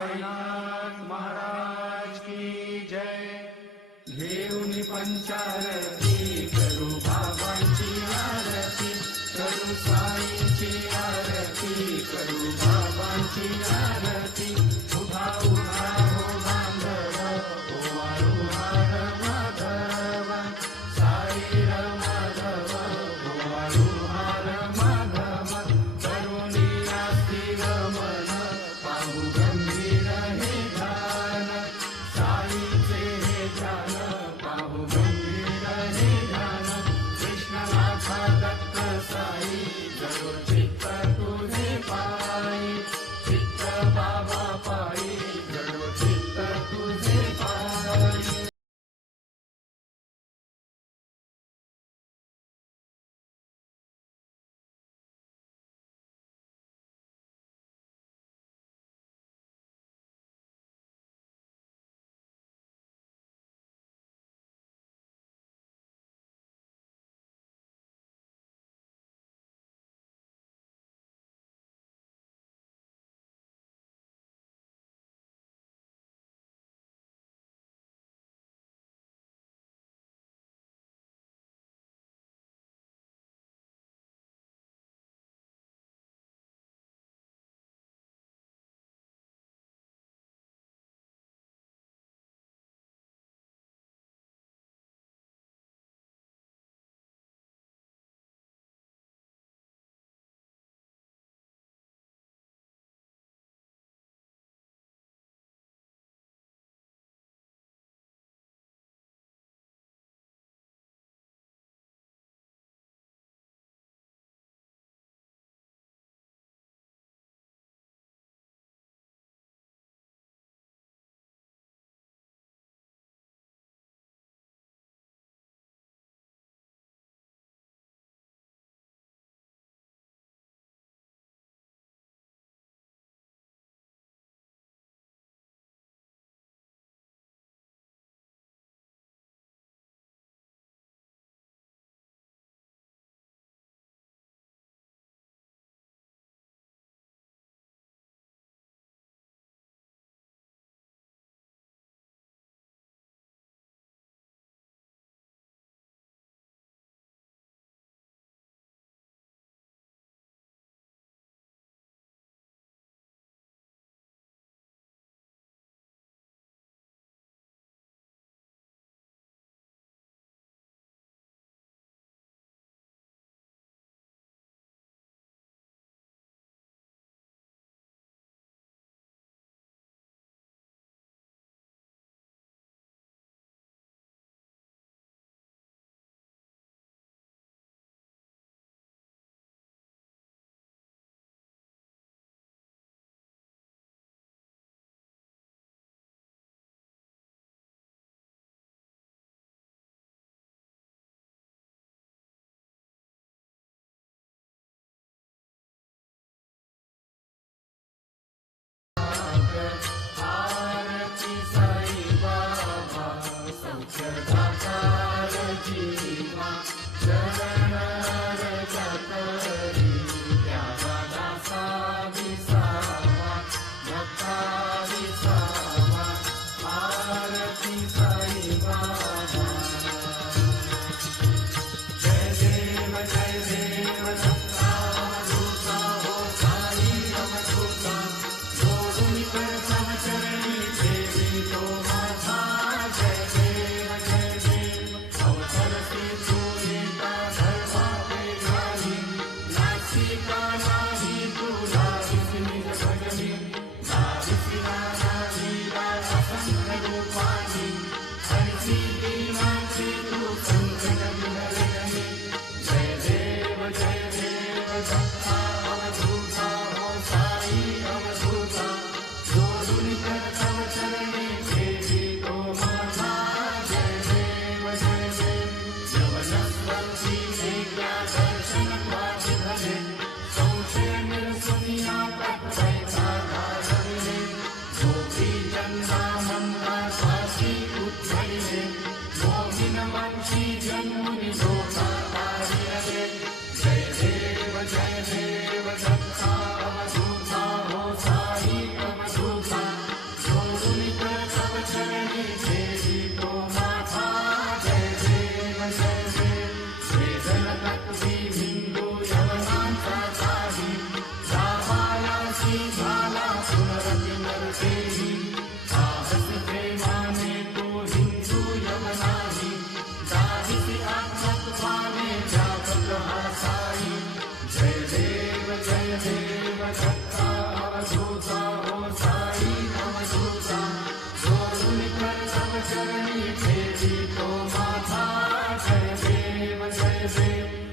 नाथ महाराज की जय। घेऊन पंचारती करू बाबांची आरती, करू साईंची आरती, करू बाबांची आरती। उभा उभा हो बांधव, ओवाळू हार माधव, साई माधव, ओवाळू हार माधव। करुणी आस्तिक मन पाहू गंभीर हे ध्यान, साईचे हे ध्यान पाहू गंभीर हे ध्यान। कृष्णनाथा दत्त साई जणू चित्त तुझे पायी, चित्त बाबा पायी जणू चित्त तुझे पायी। आरती साई बाबा सौख्यदातार जीवा, शरण रजतरी द्यावा दासा विसावा, भक्ता विसावा। आरती साई बाबा। जय देव जय देव सत्ता दूता हो साई अमृता, जोडून कर चरणी देवी तो माझा। जय देव अवसर तेही साहस प्रेमाने तो हिंदू यमनाही दाहिसी आत्मक भावे व्यापक हा साई जय देव दत्ता अवधूता हो साई अवधूता जोडून कर तव चरणी ठेवी तो माथा जय देव